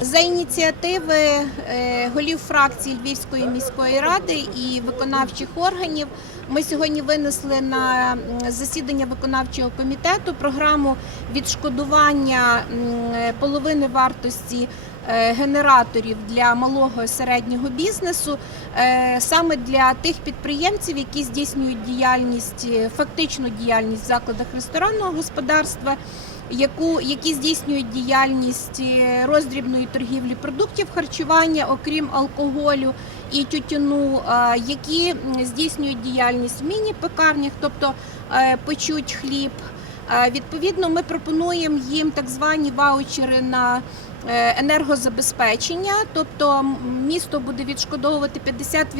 За ініціативи е, голів фракції Львівської міської ради і виконавчих органів ми сьогодні винесли на засідання виконавчого комітету програму відшкодування е, половини вартості генераторів для малого і середнього бізнесу е, саме для тих підприємців, які здійснюють діяльність, е, фактичну діяльність в закладах ресторанного господарства яку, які здійснюють діяльність е, роздрібної торгівлі продуктів харчування, окрім алкоголю і тютюну, е, які здійснюють діяльність в міні-пекарнях, тобто е, печуть хліб. Відповідно, ми пропонуємо їм так звані ваучери на е, енергозабезпечення, тобто місто буде відшкодовувати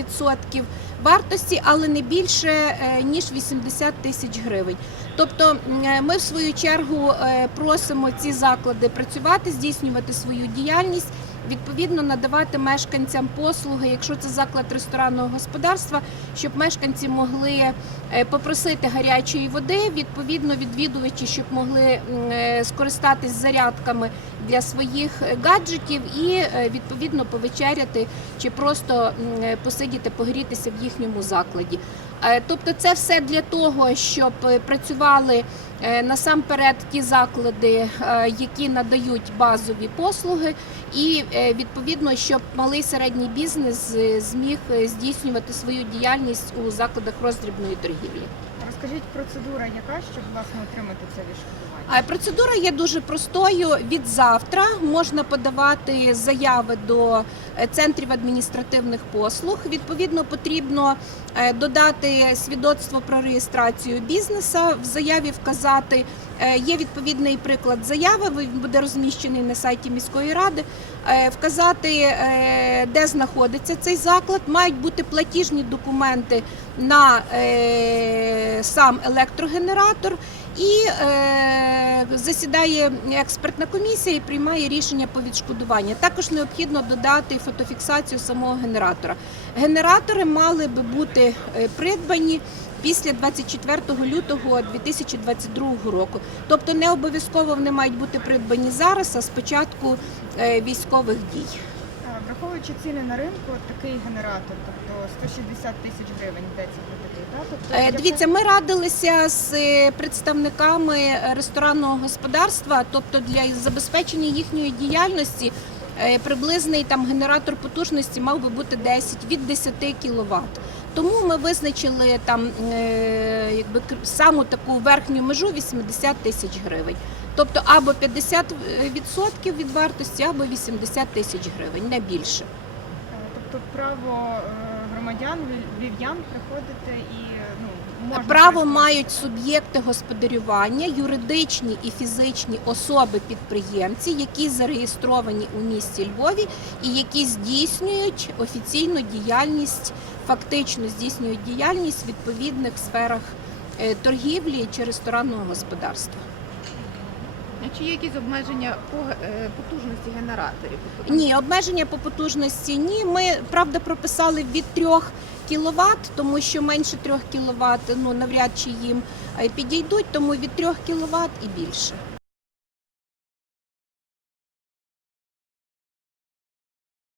50% вартості, але не більше е, ніж 80 тисяч гривень. Тобто, е, ми в свою чергу просимо ці заклади працювати, здійснювати свою діяльність. Відповідно, надавати мешканцям послуги, якщо це заклад ресторанного господарства, щоб мешканці могли е, попросити гарячої води. Відповідно, відвідувачі, щоб могли е, скористатись зарядками для своїх е, гаджетів і відповідно повечеряти чи просто посидіти, погрітися в їхньому закладі. Е, Тобто, це все для того, щоб е, працювали е, насамперед ті заклади, які надають базові послуги, і відповідно, щоб малий середній бізнес зміг здійснювати свою діяльність у закладах роздрібної торгівлі. Розкажіть процедура, яка щоб власне отримати це відшкодування? А Процедура є дуже простою. Від завтра можна подавати заяви до е, центрів адміністративних послуг. Відповідно, потрібно е, додати свідоцтво про реєстрацію бізнеса. В заяві вказати е, є відповідний приклад заяви. Він буде розміщений на сайті міської ради. Вказати, де знаходиться цей заклад. Мають бути платіжні документи на сам електрогенератор. І е, засідає експертна комісія і приймає рішення по відшкодуванню. Також необхідно додати фотофіксацію самого генератора. Генератори мали би бути е, придбані після 24 лютого 2022 року. Тобто не обов'язково вони мають бути придбані зараз, а з початку е, військових дій. Враховуючи ціни на ринку, такий генератор, тобто 160 тисяч гривень йдеться про такий, так? Тобто, Е, Дивіться, ми радилися з е, представниками ресторанного господарства, тобто для забезпечення їхньої діяльності. Е, Приблизний там генератор потужності мав би бути 10 від 10 кВт. Тому ми визначили там е, якби саму таку верхню межу 80 тисяч гривень. Тобто або 50% від вартості, або 80 тисяч гривень, не більше. Е, Тобто право е, громадян, львів'ян приходити і ну, Право мають суб'єкти господарювання, юридичні і фізичні особи-підприємці, які зареєстровані у місті Львові і які здійснюють офіційну діяльність, фактично здійснюють діяльність в відповідних сферах е, торгівлі чи ресторанного господарства. А Чи є якісь обмеження по е, потужності генераторів? Ні, обмеження по потужності ні. Ми правда прописали від 3 кВт, тому що менше 3 кВт ну навряд чи їм е, підійдуть, тому від 3 кВт і більше.